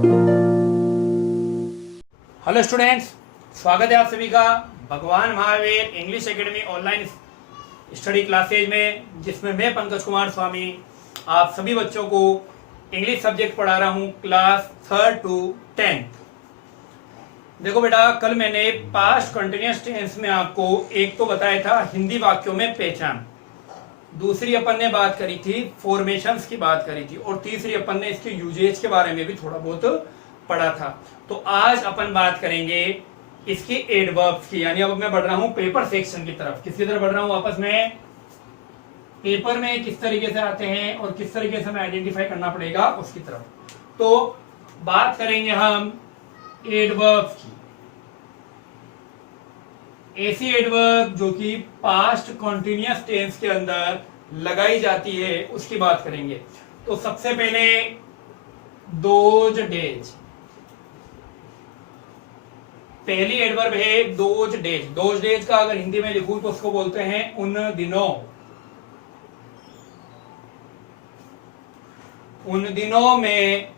Hello students, स्वागत है आप सभी का भगवान Mahavir English academy online study classes में, जिसमें मैं पंकज कुमार स्वामी आप सभी बच्चों को इंग्लिश सब्जेक्ट पढ़ा रहा हूं, क्लास 3rd to 10th। देखो बेटा, कल मैंने पास्ट कंटिन्यूअस टेंस में आपको एक तो बताया था हिंदी वाक्यों में पहचान, दूसरी अपन ने बात करी थी फॉर्मेशंस की बात करी थी, और तीसरी अपन ने इसके यूजेज के बारे में भी थोड़ा बहुत पढ़ा था। तो आज अपन बात करेंगे इसके एडवर्ब्स की, यानी अब मैं बढ़ रहा हूं पेपर सेक्शन की तरफ। किसकी तरफ बढ़ रहा हूं? आपस में पेपर में किस तरीके से आते हैं और किस तरीके से हमें आइडेंटिफाई करना पड़ेगा उसकी तरफ। तो बात करेंगे हम एडवर्ब्स की, ऐसी एडवर्ब जो कि पास्ट कॉन्टिन्यूअस टेंस के अंदर लगाई जाती है उसकी बात करेंगे। तो सबसे पहले दोज डेज, पहली एडवर्ब है दोज डेज। दोज डेज का अगर हिंदी में लिखूं तो उसको बोलते हैं उन दिनों। उन दिनों में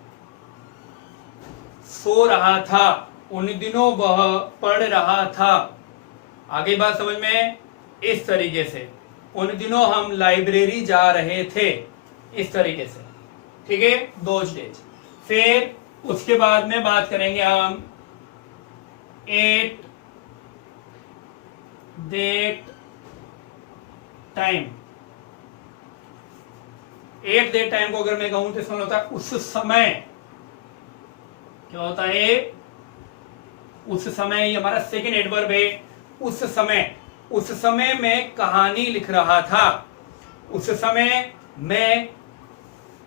सो रहा था, उन दिनों वह पढ़ रहा था। आगे बात समझ में? इस तरीके से, उन दिनों हम लाइब्रेरी जा रहे थे, इस तरीके से। ठीक है, दोज डेज। फिर उसके बाद में बात करेंगे हम at that time. At that time को अगर मैं कहूं तो इसमें होता है उस समय। क्या होता है? उस समय। ये हमारा सेकेंड एडवर्ब है, उस समय। उस समय मैं कहानी लिख रहा था, उस समय मैं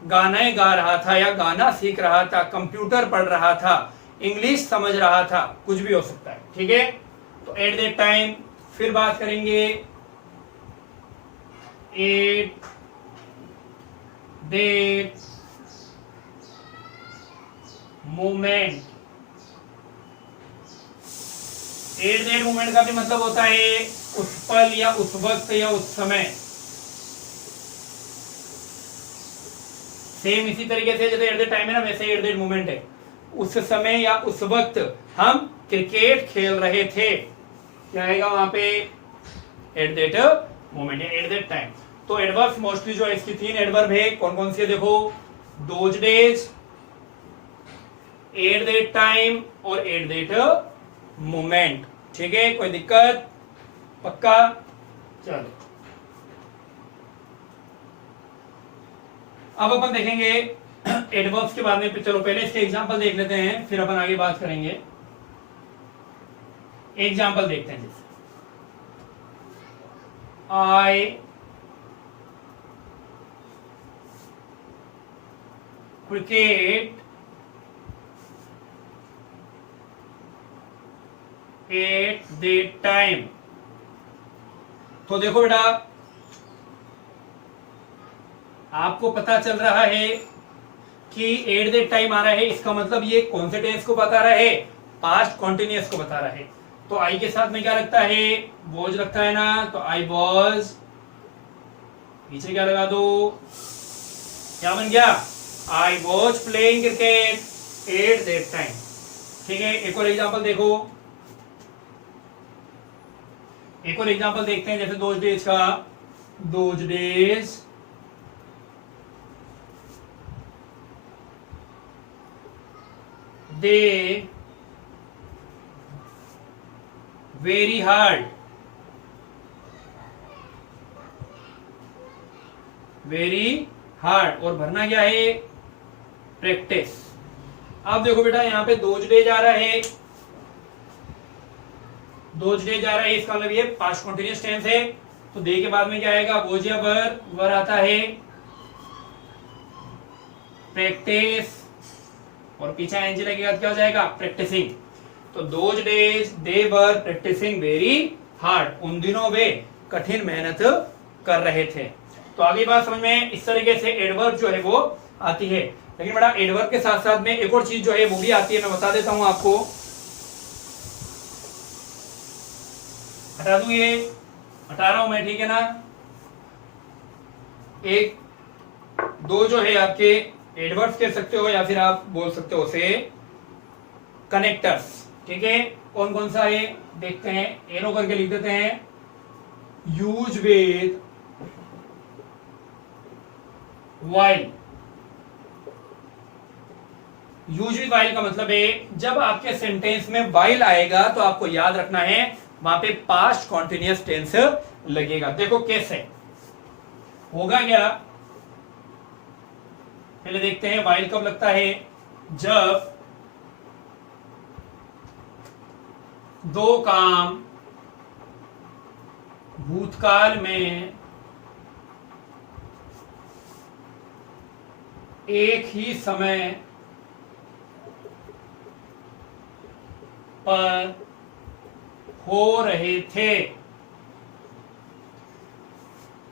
गाना गा रहा था या गाना सीख रहा था, कंप्यूटर पढ़ रहा था, इंग्लिश समझ रहा था, कुछ भी हो सकता है। ठीक है, तो एट दैट टाइम। फिर बात करेंगे at that moment. At that moment का भी मतलब होता है उस पल या उस वक्त या उस समय। सेम इसी तरीके से जैसे एट दैट टाइम है ना, वैसे एट दैट मोमेंट है। उस समय या उस वक्त हम क्रिकेट खेल रहे थे, क्या आएगा वहां पे? एट दैट मोमेंट या एट दैट टाइम। तो एडवर्ब्स मोस्टली जो है, इसकी 3 एडवर्ब है। कौन कौन सी है देखो? Those days, at that time और एट दैट मोमेंट। ठीक है, कोई दिक्कत? पक्का? चलो, अब अपन देखेंगे एडवर्ब्स के बारे में। चलो पहले इसके एग्जांपल देख लेते हैं, फिर अपन आगे बात करेंगे। एग्जांपल देखते हैं। जैसे आई क्रिकेट एट दैट टाइम। तो देखो बेटा, आपको पता चल रहा है कि एट दैट टाइम आ रहा है, इसका मतलब ये कौन से टेंस को बता रहा है? पास्ट कॉन्टिन्यूअस को बता रहा है। तो आई के साथ में क्या लगता है? वॉज लगता है ना, तो आई वॉज। पीछे क्या लगा दो? क्या बन गया? I was playing cricket at that time. ठीक है, एक और एग्जाम्पल देखो। एक और एग्जाम्पल देखते हैं, जैसे दोज डेज का। Those days they very hard, very hard। और भरना क्या है? प्रैक्टिस। अब देखो बेटा, यहां पे दोज डे जा रहा है, दोज डे जा रहा है, इसका मतलब ये पास्ट कॉन्टिन्यूअस टेंस है। तो दे के बाद में क्या आएगा? वोज या वर आता है, प्रैक्टिस, और पीछे एनजी लगेगा क्या हो जाएगा? प्रैक्टिसिंग। तो those days they were practicing very hard. उन दिनों वे कठिन मेहनत कर रहे थे। तो आगे बात समझ में? इस तरीके से एडवर्ब जो है वो आती है। लेकिन बेटा, एडवर्ब के साथ साथ में एक और चीज जो है वो भी आती है, मैं बता देता हूं आपको। हटा दूं, ये हटा रहा हूं मैं, ठीक है ना। एक दो जो है आपके एडवर्ब्स कह सकते हो या फिर आप बोल सकते हो उसे कनेक्टर्स। ठीक है, कौन कौन सा है देखते हैं, एरो करके लिख देते हैं। Use with while. Use with while का मतलब है जब आपके सेंटेंस में वाइल आएगा तो आपको याद रखना है वहां पे पास्ट कॉन्टिन्यूअस टेंस लगेगा। देखो कैसे होगा क्या, पहले देखते हैं वाइल कब लगता है, जब दो काम भूतकाल में एक ही समय पर हो रहे थे।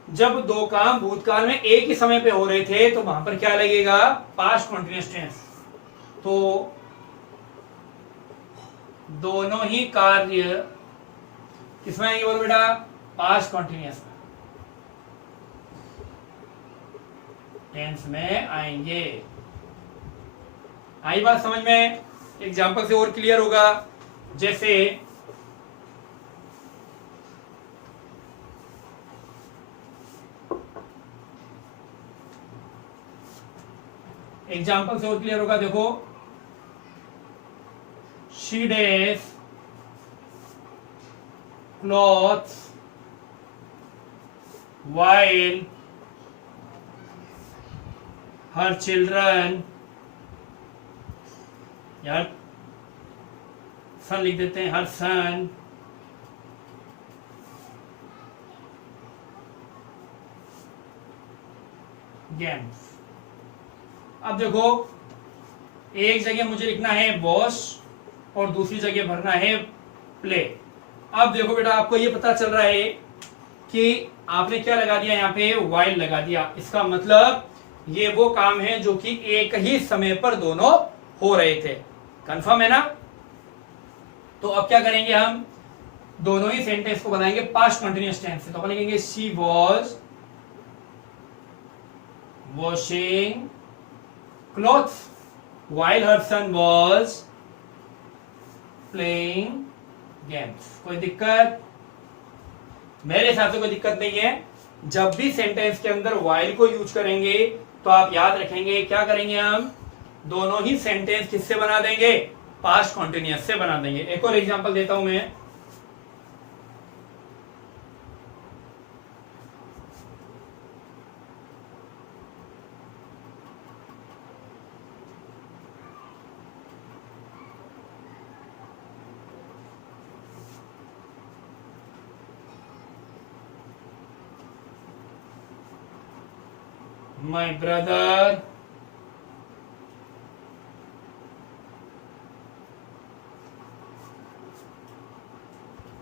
जब दो काम भूतकाल में एक ही समय पे हो रहे थे तो वहां पर क्या लगेगा, पास्ट कॉन्टिन्यूअस टेंस। तो दोनों ही कार्य किसमें आएंगे बोलो बेटा, पास्ट कॉन्टिन्यूअस टेंस में आएंगे। आई बात समझ में, एग्जाम्पल से और क्लियर होगा। जैसे एग्जाम्पल से और क्लियर होगा, देखो she days clothes while her children, यार सन लिख देते हैं, हर सन गेम्स। अब देखो एक जगह मुझे लिखना है वॉश और दूसरी जगह भरना है प्ले। अब देखो बेटा आपको ये पता चल रहा है कि आपने क्या लगा दिया, यहाँ पे वाइल लगा दिया। इसका मतलब ये वो काम है जो कि एक ही समय पर दोनों हो रहे थे। कंफर्म है ना? तो अब क्या करेंगे, हम दोनों ही सेंटेंस को बनाएंगे पास्ट कंटिन्यूअस टेंस से। तो अपन लिखेंगे she was washing clothes while her son was playing games। कोई दिक्कत? मेरे हिसाब से कोई दिक्कत नहीं है। जब भी सेंटेंस के अंदर while को यूज करेंगे तो आप याद रखेंगे क्या करेंगे, हम दोनों ही सेंटेंस किससे बना देंगे, पास्ट कॉन्टिन्यूअस से बना देंगे। एक और एग्जांपल देता हूं मैं। My brother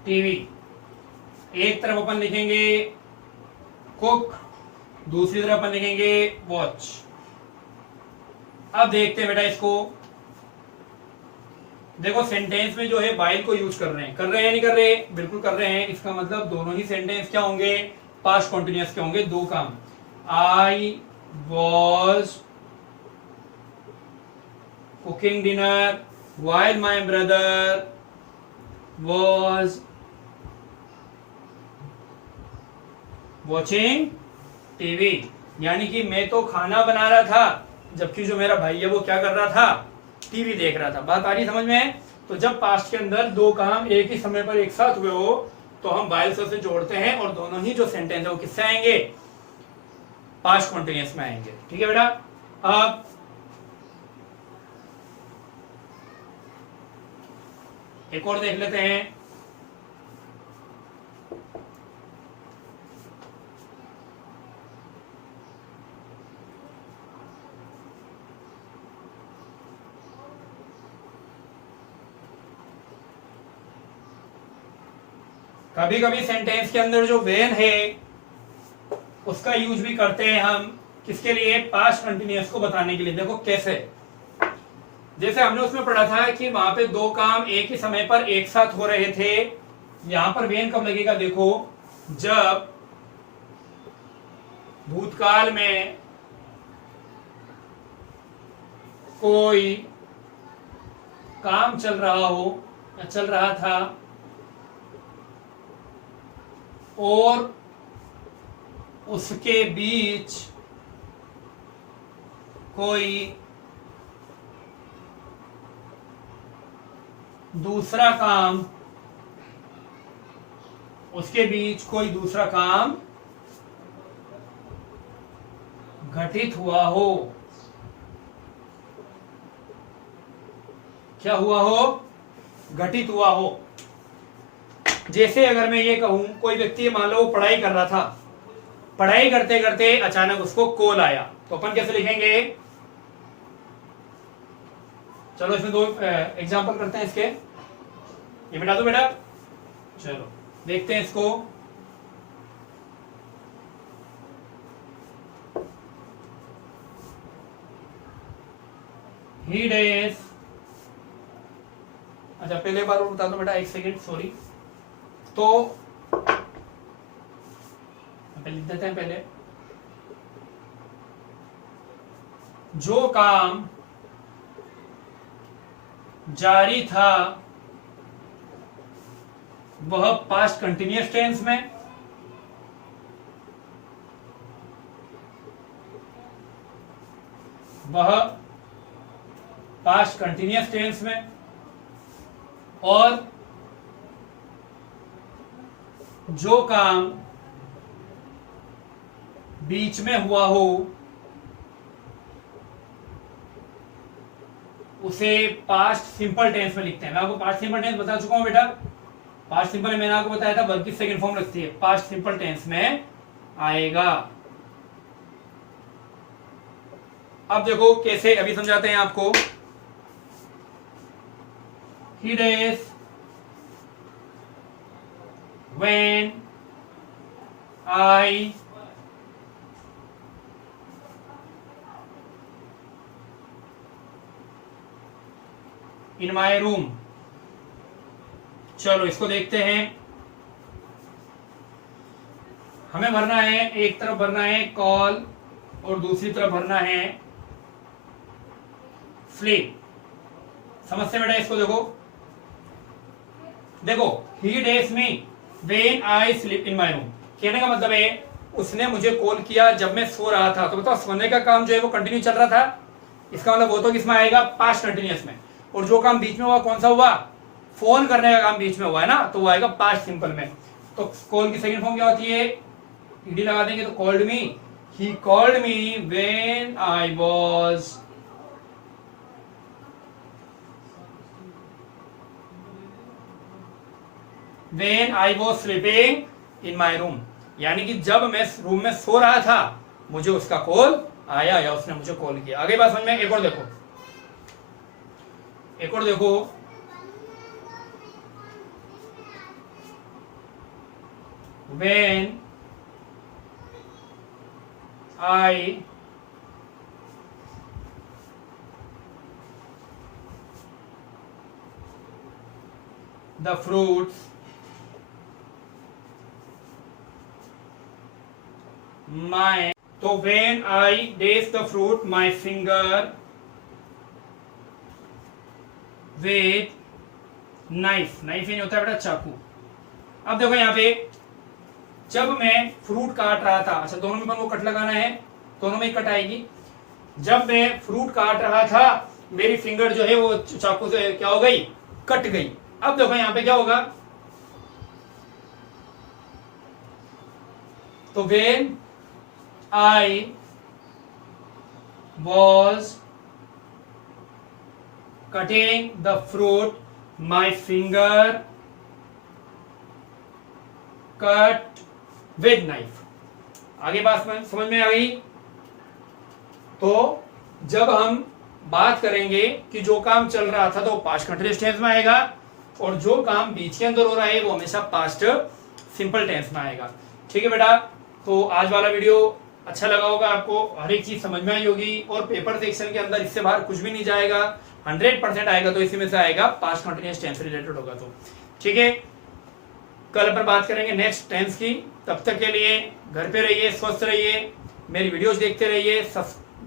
TV. एक तरफ अपन लिखेंगे कुक, दूसरी तरफ अपन लिखेंगे वॉच। अब देखते हैं बेटा इसको, देखो सेंटेंस में जो है वाइल को यूज कर रहे हैं या नहीं कर रहे? बिल्कुल कर रहे हैं। इसका मतलब दोनों ही सेंटेंस क्या होंगे, पास्ट कॉन्टिन्यूअस के होंगे। दो काम, आई was cooking dinner while my brother was watching TV। यानी कि मैं तो खाना बना रहा था जबकि जो मेरा भाई है वो क्या कर रहा था, टीवी देख रहा था। बात आ रही समझ में? तो जब पास्ट के अंदर दो काम एक ही समय पर एक साथ हुए हो तो हम वाइल से जोड़ते हैं और दोनों ही जो सेंटेंस है वो किससे आएंगे, पास्ट कॉन्टिन्यूअस में आएंगे। ठीक है बेटा? अब एक और देख लेते हैं। कभी कभी सेंटेंस के अंदर जो वेन है उसका यूज भी करते हैं हम, किसके लिए, पास्ट कंटिन्यूअस को बताने के लिए। देखो कैसे, जैसे हमने उसमें पढ़ा था कि वहां पे दो काम एक ही समय पर एक साथ हो रहे थे। यहां पर वेन कब लगेगा, देखो जब भूतकाल में कोई काम चल रहा हो या चल रहा था और उसके बीच कोई दूसरा काम घटित हुआ हो। क्या हुआ हो? घटित हुआ हो। जैसे अगर मैं ये कहूं, कोई व्यक्ति मान लो पढ़ाई कर रहा था, पढ़ाई करते करते अचानक उसको कॉल आया, तो अपन कैसे लिखेंगे? चलो इसमें दो एग्जांपल करते हैं इसके। ये मिटा दो बेटा। चलो देखते हैं इसको। ही डेज, अच्छा पहले बार और बता दो बेटा, एक सेकेंड सॉरी। तो लिख देते हैं पहले, जो काम जारी था वह पास्ट कंटिन्यूअस टेंस में, और जो काम बीच में हुआ हो उसे पास्ट सिंपल टेंस में लिखते हैं। मैं आपको पास्ट सिंपल टेंस बता चुका हूं बेटा। पास्ट सिंपल मैंने आपको बताया था वर्ब की सेकंड फॉर्म लगती है, पास्ट सिंपल टेंस में आएगा। अब देखो कैसे, अभी समझाते हैं आपको। He days when I in my room। चलो इसको देखते हैं। हमें भरना है, एक तरफ भरना है कॉल और दूसरी तरफ भरना है स्लीप। समझते बेटा इसको? देखो he days me when I sleep in my room. कहने का मतलब है उसने मुझे कॉल किया जब मैं सो रहा था। तो बताओ सोने का काम जो है वो कंटिन्यू चल रहा था, इसका मतलब वो तो किसमें आएगा? पास्ट कंटिन्यूअस में। और जो काम बीच में हुआ कौन सा हुआ? फोन करने का काम बीच में हुआ है ना, तो वो आएगा पास्ट सिंपल में। तो कॉल की सेकंड फॉर्म क्या होती है? ईडी लगा देंगे तो called me, he called me when I was sleeping in my room. यानी कि जब मैं रूम में सो रहा था मुझे उसका कॉल आया या उसने मुझे कॉल किया। आगे बात समझ में? एक और देखो, when I the fruits my, तो when I taste the fruit my finger with knife, knife नहीं होता है बेटा चाकू। अब देखो यहाँ पे जब मैं फ्रूट काट रहा था, अच्छा दोनों में अपन को कट लगाना है, दोनों में कट आएगी। जब मैं फ्रूट काट रहा था मेरी फिंगर जो है वो चाकू से क्या हो गई? कट गई। अब देखो यहाँ पे क्या होगा? तो when I was cutting the fruit my finger cut with knife। आगे बात समझ में आ गई? तो जब हम बात करेंगे कि जो काम चल रहा था तो पास्ट कंटिन्यूअस टेंस में आएगा, और जो काम बीच के अंदर हो रहा है वो हमेशा पास्ट सिंपल टेंस में आएगा। ठीक है बेटा? तो आज वाला वीडियो अच्छा लगा होगा आपको, हर एक चीज समझ में आई होगी, और पेपर सेक्शन के अंदर इससे बाहर कुछ भी नहीं जाएगा, 100% आएगा। तो इसी में से आएगा पास्ट कंटिन्यूअस टेंस रिलेटेड होगा। तो ठीक है, कल अपन बात करेंगे नेक्स्ट टेंस की। तब तक के लिए घर पे रहिए, स्वस्थ रहिए, मेरी वीडियोस देखते रहिए,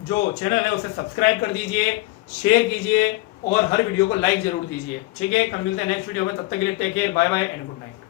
जो चैनल है उसे सब्सक्राइब कर दीजिए, शेयर कीजिए और हर वीडियो को लाइक जरूर दीजिए। ठीक है, कल मिलते हैं नेक्स्ट वीडियो में, तब तक के लिए take care, bye bye and good night.